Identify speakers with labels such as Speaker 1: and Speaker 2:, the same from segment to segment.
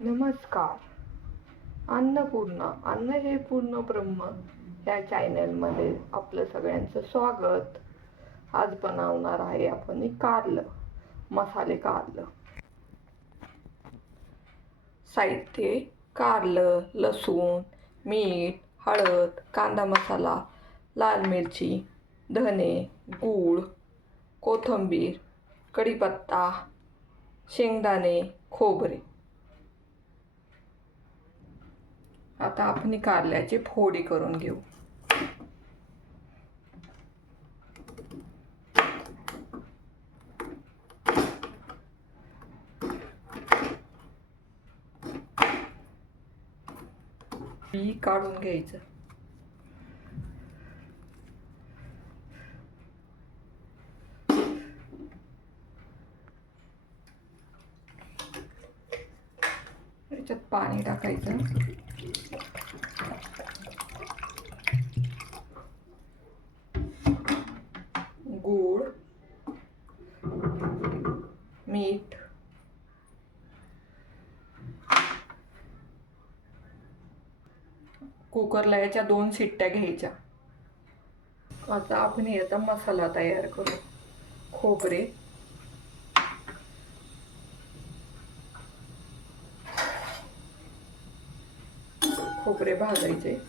Speaker 1: नमस्कार. अन्नपूर्ण अन्न हे पूर्ण ब्रह्म या चॅनलमध्ये आपलं सगळ्यांचं स्वागत. आज बनवणार आहे आपण कारलं मसाले कारलं. साहित्य कारलं लसूण मीठ हळद कांदा मसाला लाल मिरची धने गूळ कोथिंबीर कढीपत्ता शेंगदाणे खोबरे. आता आपण कारल्याची फोडी करून घेऊ. बी काढून घ्यायचं. याच्यात पाणी टाकायचं गूळ मीठ. कुकरला याच्या दोन शिट्ट्या घ्यायच्या. आता आपण याचा मसाला तयार करू. खोबरे. खोबरे भाजायचे.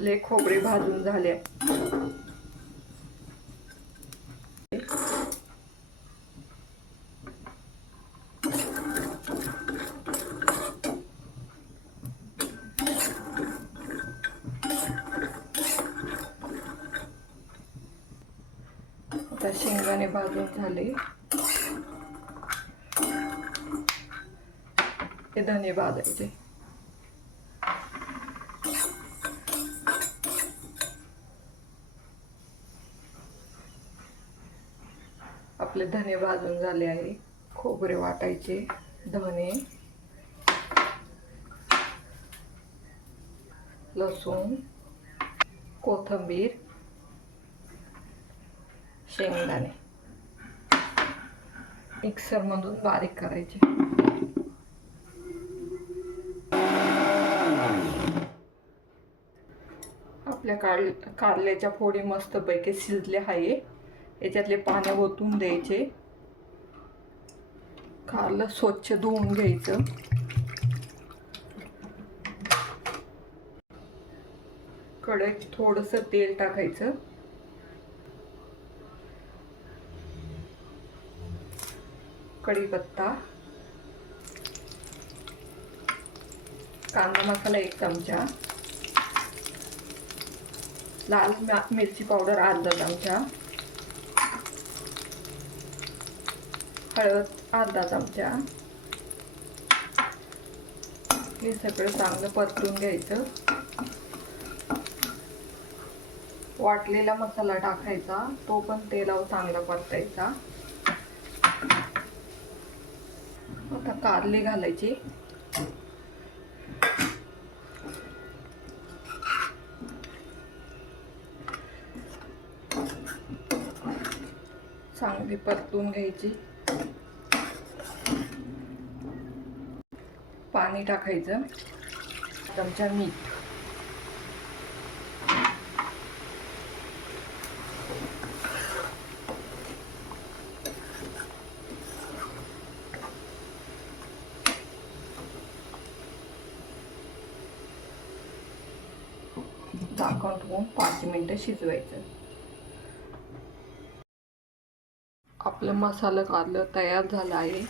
Speaker 1: आपले खोबरे भाजून झाले. आता शेंगाने भाजून झाले. हे धने भाजायचे. आपले धने भाजून झाले आहे. खोबरे वाटायचे धने लसूण कोथिंबीर शेंगदाणे. मिक्सरमधून बारीक करायचे. आपल्या कार कारल्याच्या फोडी मस्तपैकी शिजल्या आहे. याच्यातले पाण्या ओतून द्यायचे. कारलं स्वच्छ धुवून घ्यायचं. कढईत थोडंसं तेल टाकायचं. कढीपत्ता. कांदा मसाला एक चमचा. लाल मिरची पावडर अर्धा चमचा. हळद अर्धा चमचा हे सगळं चांगलं परतून घ्यायचं. वाटलेला मसाला टाकायचा तो पण तेलावर चांगला परतायचा. आता कारले घालायचे. चांगली परतून घ्यायची. पाणी टाकायचं. चमचा मीठ. झाकण ठेवून पाच मिनिटं शिजवायचं. आपलं मसाला कारलं तयार झालं आहे.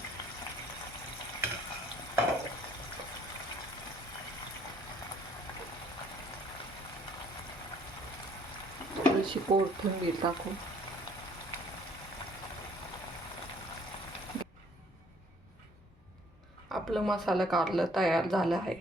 Speaker 1: थोडीशी कोथिंबीर टाकू आपलं मसाला कारलं तयार झालं आहे.